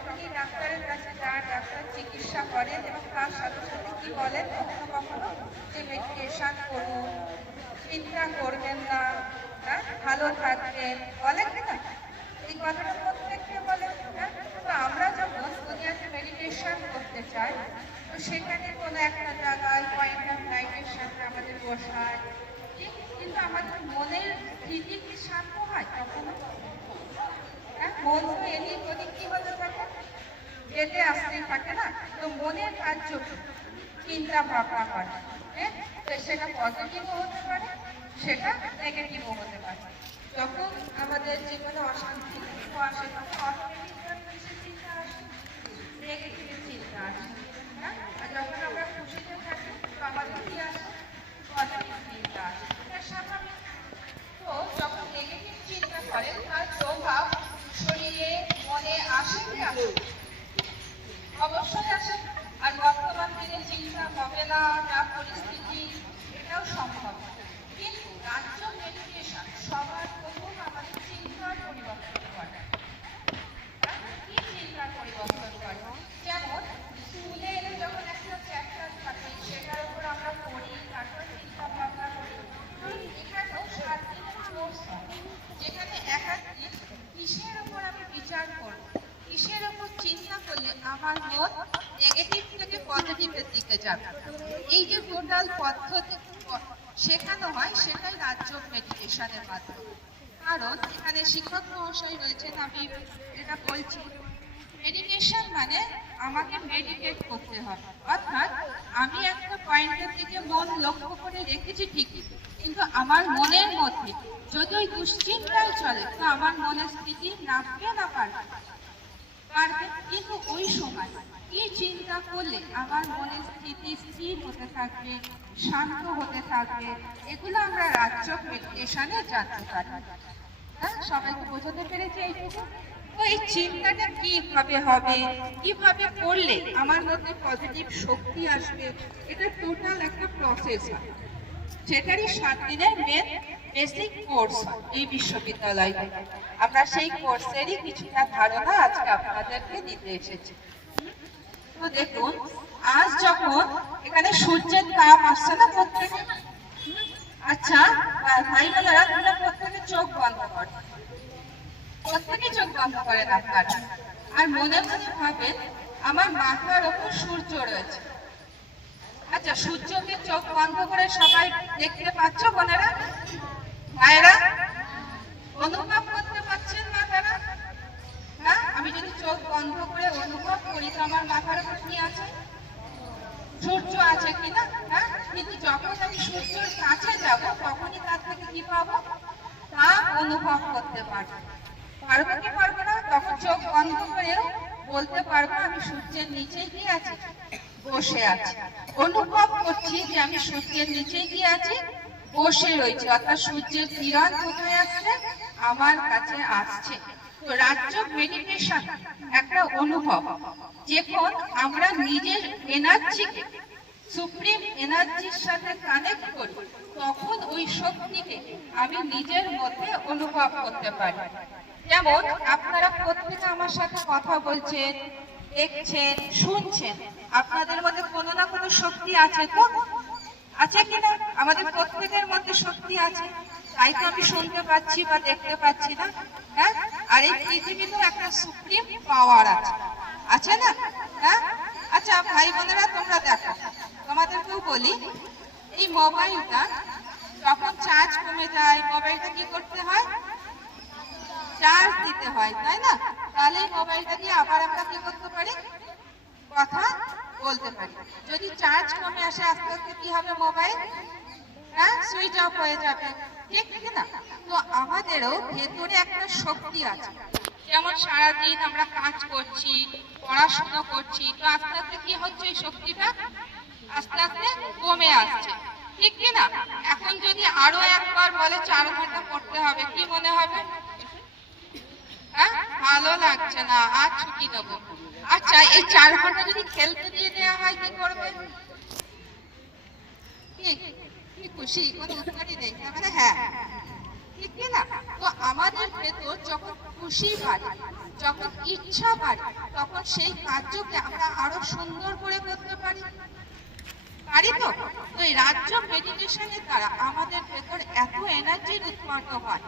তখনই ডাক্তারের কাছে যান, ডাক্তার চিকিৎসা করেন এবং তার সাথে সাথে কি বলেন কখনো কখনো যে মেডিটেশন করুন, চিন্তা করবেন না, হ্যাঁ ভালো থাকবেন, বলেন কিনা এই কথাটা প্রত্যেককে বলেন। হ্যাঁ, তো আমরা যখন দুনিয়াতে মেডিটেশন করতে চাই তো সেখানে কোনো একটা জায়গায় পয়েন্ট অফ লাইটের সাথে আমাদের বসায়, কিন্তু আমাদের মনের স্থিতি কি শান্ত হয় কখনো? হ্যাঁ, মন তো এদিক ওদিক কি হতে থাকে, যেতে আসতেই থাকে না। তো মনের কার্য চিন্তা ভাবনা করে, হ্যাঁ, তো সেটা পজিটিভও হতে পারে, সেটা নেগেটিভও হতে পারে। যখন আমাদের জীবনে অশান্তি আসে তখন অটোমেটিক চিন্তা আসে, নেগেটিভ চিন্তা আসে। হ্যাঁ, আর যখন আমরা খুশিতে থাকি তো আমাদের কি আসে, পজিটিভ চিন্তা আসে, এটা স্বাভাবিক। তো যখন নেগেটিভ চিন্তা করে তার প্রভাব শরীরে মনে আসে কি আসে? অবশ্যই আসে। আর বর্তমান দিনে চিন্তা হবে না যা পরিস্থিতি, এটাও সম্ভব। কিন্তু রাজ্য মেডিটেশন সবার প্রথম আমাদের চিন্তার পরিবর্তন করে। কি চিন্তার পরিবর্তন করে? যেমন স্কুলে এলে যখন একটা চ্যাপ্টার থাকে সেটার উপর আমরা পড়ি, তারপর চিন্তা ভাবনা করি। এখানেও 7 দিনের কোর্স হয়, যেখানে একাধিক কিসের উপর আমি বিচার করব, কিসের উপর চিন্তা করলে আমার মন নেগেটিভ থেকে পজিটিভের দিকে যাবে, এই যে টোটাল পদ্ধতি শেখানো হয় সেটাই রাজ্য মেডিটেশনের মাধ্যমে। কারণ এখানে শিক্ষক মহাশয় রয়েছেন, আমি এটা বলছি মেডিটেশন মানে আমাকে মেডিটেট করতে হবে, অর্থাৎ আমি একটা পয়েন্টের দিকে মন লক্ষ্য করে রেখেছি ঠিকই, কিন্তু আমার মনের মধ্যে যদি ওই দুশ্চিন্তায় চলে তো আমার মনের স্থিতি নামবে না পারবে, কিন্তু ওই সময় কি চিন্তা করলে আমার মনের স্থিতি স্থির হতে থাকবে, শান্ত হতে থাকবে, এগুলো আমরা রাজ্য মেডিটেশনে জানতে পারি। হ্যাঁ, সবাইকে বোঝাতে পেরেছি এইটুকু? তো এই চিন্তাটা কিভাবে হবে, কিভাবে করলে আমার মধ্যে পজিটিভ শক্তি আসবে, এটা টোটাল একটা প্রসেস হয়, যেটারই 7 দিনের মেন বেসিক কোর্স এই বিশ্ববিদ্যালয়ে। আমরা সেই কোর্সেরই কিছুটা ধারণা আজকে আপনাদেরকে দিতে এসেছি। তো দেখুন, আজ যখন এখানে সূর্যের তাপ আসছে না প্রত্যেকে, আচ্ছা ভাই বোনেরা তোমরা প্রত্যেকে চোখ বন্ধ করো, প্রত্যেকে চোখ বন্ধ করেন আপনারা, আর মনে মনে ভাবেন আমার মাথার ওপর সূর্য রয়েছে। আচ্ছা, সূর্যকে চোখ বন্ধ করে সবাই দেখতে পাচ্ছ বোনেরা, ভাইরা অনুভব করতে পারছেন মাথারা? হ্যাঁ, আমি যদি চোখ বন্ধ করে অনুভব করি তো আমার মাথার উপর কি আছে, সূর্য আছে কিনা? হ্যাঁ, কিন্তু যখন আমি সূর্যের কাছে যাব তখনই তার থেকে কি পাবো, তাপ অনুভব করতে পারবো। পারবো কি পারবো না? তখন চোখ বন্ধ করেও বলতে পারবো আমি সূর্যের নিচে কি আছি, বসে আছি, অনুভব করছি যে আমি সূর্যের নিচে কি আছি, বসে রয়েছি, অর্থাৎ সূর্যের কিরণ কোথায় আসছে, আমার কাছে আসছে। তো রাজ্য মেডিটেশন একটা অনুভব, যখন আমরা নিজের এনার্জিকে সুপ্রিম এনার্জির সাথে কানেক্ট করি তখন ওই শক্তিকে আমি নিজের মধ্যে অনুভব করতে পারি। যেমন আপনারা প্রত্যেকে আমার সাথে কথা বলছেন, দেখছেন, শুনছেন, আপনাদের মধ্যে কোনো না কোনো শক্তি আছে, তো আছে কিনা? আমাদের প্রত্যেকের মধ্যে শক্তি আছে, তাই তো আমি শুনতে পাচ্ছি বা দেখতে পাচ্ছি না। হ্যাঁ, আর এই পৃথিবীতে একটা সুপ্রিম পাওয়ার আছে, আছে না? হ্যাঁ, আচ্ছা ভাই বোনেরা তোমরা দেখো, তোমাদেরকেও বলি, এই মোবাইলটা যখন চার্জ কমে যায় মোবাইলটা কি করতে হয়, চার্জ দিতে হয়, তাই না? তাহলে মোবাইলটা দিয়ে আবার আমরা কি করতে পারি, কথা বলতে পারি। যদি চার্জ কমে আসে আস্তে আস্তে কি হবে, মোবাইল হ্যাঁ সুইচ অফ হয়ে যাবে, ঠিক না? তো আমাদেরও ভেতরে একটা শক্তি আছে, যেমন সারাদিন আমরা কাজ করছি, পড়াশোনা করছি, তো আস্তে আস্তে কি হচ্ছে, এই শক্তিটা আস্তে আস্তে কমে আসছে, ঠিক কিনা? এখন যদি আরো একবার বলে 4 ঘন্টা পড়তে হবে, কি মনে হবে? হ্যাঁ, ভালো লাগছে না, আর ছুটি নেবো। আচ্ছা, এই 4 ঘন্টা যদি খেলতে দিয়ে দেওয়া হয় কি করবে? কি খুশি, কোনো উত্তরই নেই, মানে হ্যাঁ ঠিক কি না? তো আমাদের ভেতর যখন খুশি বাড়ে, যখন ইচ্ছা বাড়ে, তখন সেই কার্যকে আমরা আরো সুন্দর করে করতে পারি। পারি তো? তো এই রাজ্য মেডিটেশনের দ্বারা আমাদের ভেতর এত এনার্জির উৎপন্ন হয়